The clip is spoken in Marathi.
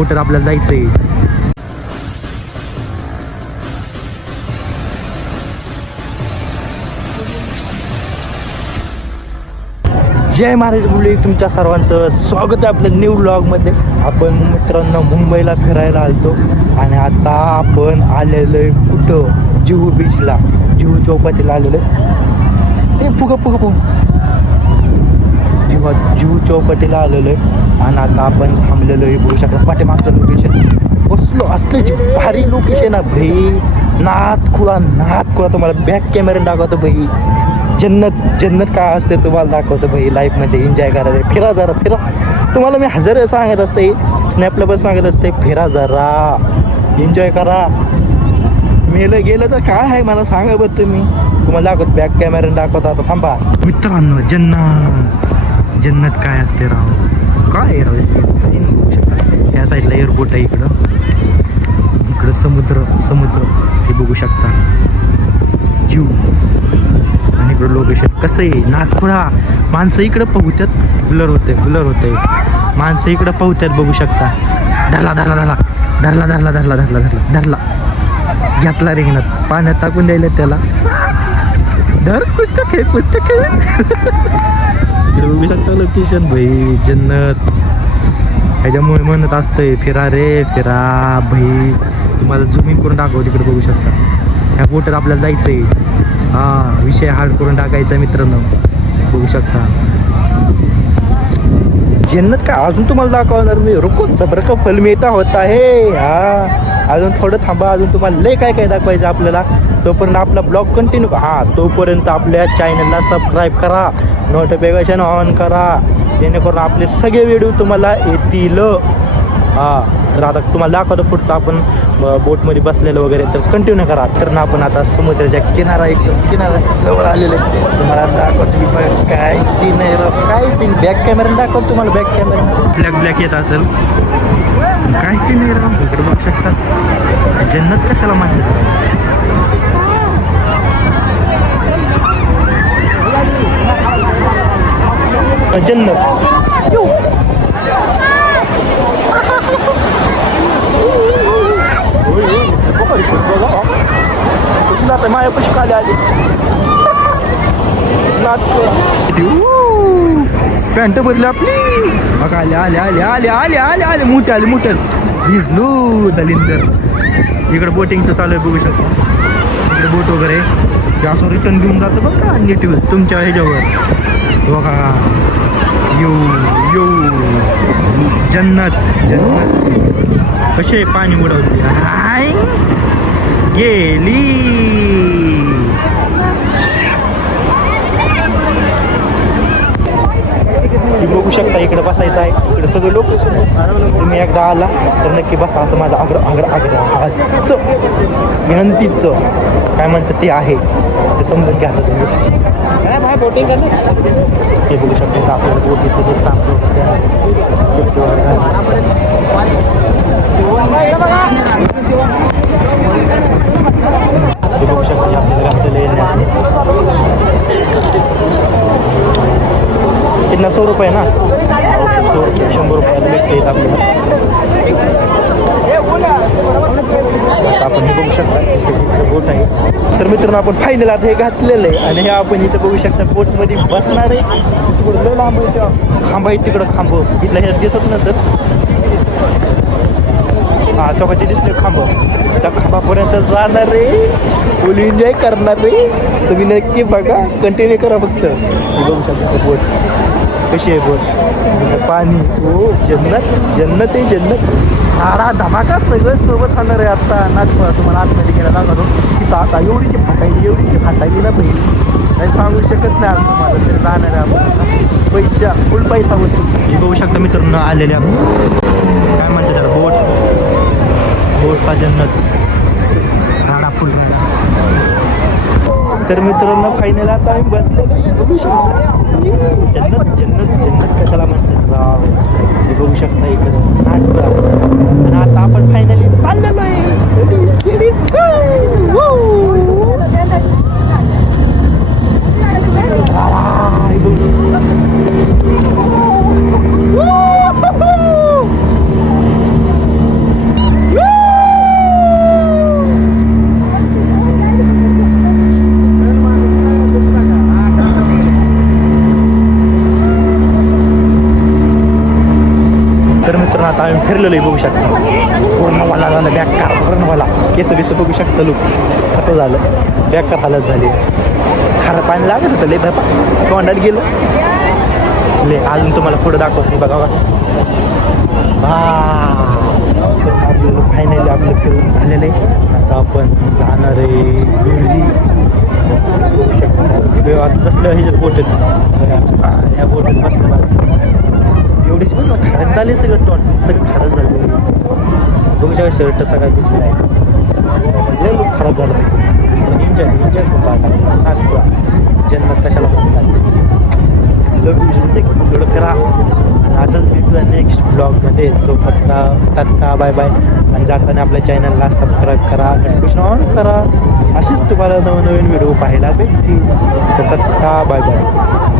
बोटर आपल्याला जायचंय. जय महाराज बोलले तुमच्या सर्वांचं स्वागत आहे आपल्या न्यू व्लॉगमध्ये. आपण मित्रांनो मुंबईला फिरायला आलतो आणि आता आपण आलेलो आहे कुठं, जुहू बीचला, जुहू चौपाटीला आलेलो आहे. जुहू चौपाटीला आलेलो आहे आणि आता आपण थांबलेलो आहे. बघू शकता पाठीमागचं लोकेशन बसलो असल्याची भारी लोकेशन आहे भाई. नाथखुळा तुम्हाला बॅक कॅमेरा दाखवतो भाई. जन्नत काय असते तुम्हाला दाखवतो भाई. लाईफमध्ये एन्जॉय करायला फिरा जरा फिरा. तुम्हाला मी हजार सांगत असते, स्नॅपला पण सांगत असते, फिरा जरा एन्जॉय करा. मेलं गेलं तर काय आहे मला सांगा बरं तुम्ही. तुम्हाला दाखवतो बॅक कॅमेरा दाखवतो. आता थांबा मित्रांनो, जन्नत काय असते राव, काय राव सीन बघू शकता. ह्या साईडला एअरपोर्ट आहे, इकडं समुद्र हे बघू शकता जीव. आणि इकडं लोकेशन कसं आहे नाथखुळा. माणसं इकडं पोहत्यात, ब्लर होते माणसं इकडं पोहत्यात बघू शकता. धरला घेतला रिंगणात, पाण्यात टाकून द्यायला त्याला. धर पुस्तक आहे बघू शकता लोकेशन भाई. जन्नत ह्याच्यामुळे म्हणत असतंय फिरा रे फिरा भाई. तुम्हाला झूमिंग करून दाखव, तिकडे बघू शकता. ह्या बोटर आपल्याला जायचंय. हा विषय हार्ड करून टाकायचा मित्रांनो, बघू शकता. जन्नत काय अजून तुम्हाला दाखवणार मी. रुको सब्र का फल मिळता होता आहे. हा अजून थोडं थांबा, अजून तुम्हाला लय काय दाखवायचं आपल्याला. तोपर्यंत आपला ब्लॉग कंटिन्यू तोपर्यंत आपल्या चॅनलला सबस्क्राईब करा, नोटिफिकेशन ऑन करा, जेणेकरून आपले सगळे व्हिडिओ तुम्हाला येतील. तर आता तुम्हाला दाखवतो पुढचं आपण बोटमध्ये बसलेलं वगैरे. तर कंटिन्यू करा. तर ना आपण आता समुद्राच्या किनारा जवळ आलेलं आहे. तुम्हाला दाखवतो काय सीन आहे, काय सीन. बॅक कॅमेरा दाखवतो तुम्हाला. बॅक कॅमेरा ब्लॅक येत असेल, काय सीन आहे राव. इकडे बघू शकता. जन्नत कशाला माहिती. जन्नत माझ्या पशी खाली आली. पॅन्ट भरली आपली. आले मोठ्या भिजलो दलिंदर. इकडे बोटिंगचं चालू आहे बघू शकतो. इकडे बोट वगैरे ते असं रिटर्न घेऊन जातं बघ का नेटिव्ह तुमच्या ह्याच्यावर बघा. यो जन्नत कसे पाणी उडवते गेली. बघू शकता इकडे बसायचं आहे. इकडे सगळे लोक. तुम्ही एकदा आला तर नक्की बसा, असं माझं आग्रहाचं विनंतीचं काय म्हणतात ते आहे, ते समजून घ्या तुम्ही. काय भाई बोटिंग करणार हे बघू शकता. आपल्याला बोटीचं जे सांगतो ते बघू शकता. आपल्याला घातलेलं कितना 100 रुपये ना, 100 रुपयाला भेटते आपल्याला. आपण हे बघू शकता बोट आहे. तर मित्रांनो आपण फायनल आता हे घातलेलं आहे आणि हे आपण इथं बघू शकता बोटमध्ये बसणार आहे. तिकडं लांब खांब आहे, तिकडं खांब इथलं हे दिसत नसत. हा चौकाचे दिसले खांब, त्या खांबापर्यंत जाणार रे, फुल एन्जॉय करणार रे. तुम्ही नक्की बघा, कंटिन्यू करा फक्त. हे बघू शकता बोट कशी आहे. बोट पाणी. हो जन्नत आहे जन्नत. हाडा धमाका सगळं सोबत होणार आहे आता. नाथखुळा तुम्हाला आतमध्ये गेला लागतो तिथं. आता एवढीची फाटायली ना पहिली, काही सांगू शकत नाही आता तुम्हाला. तरी जाणार आहे आपण फुल पैसा वसूल. हे बघू शकता मित्रांनो आलेल्या काय म्हणते त्याला बोट का जन्नत राडा फुल. तर मित्रांनो फायनल आता आम्ही बसलेलो बघू शकता. जन्नत कशाला म्हणतात राव. हे बघू शकता इकडं नाथखुळा. आणि आता आपण फायनली चाललेलो आहे. आता आम्ही फिरलेलो आहे बघू शकता. पूर्णवाला झालं बेकार पूर्णवाला. केस बिस बघू शकता लोक कसं झालं बेकार हालत झाली. खारं पाणी लागत होतं लय बाबा तोंडात गेलं ले. अजून तुम्हाला पुढं दाखवतो बघा आपल्याला फायनली आपलं फिरून झालेलं आहे. आता आपण जाणार आहे घरी. बघू शकता असं कसलं ह्याच्यात बोटेल या बोटेल बसलं मला एवढीच बघ खारट झाले सगळं तोंड सगळं खारट झालं. बघू शकता शर्ट सगळा दिसला आहे लय लोक खराब झालं. एन्जॉय एन्जॉय खूप जन्मत कशाला थोडं करा. असंच भेटूया नेक्स्ट ब्लॉगमध्ये. तो तत्का बाय बाय. आणि जाताना आपल्या चॅनलला सबस्क्राईब करा नोटिफिकेशन ऑन करा. असेच तुम्हाला नवनवीन व्हिडिओ पाहायला भेटतील. तर तत्का बाय बाय.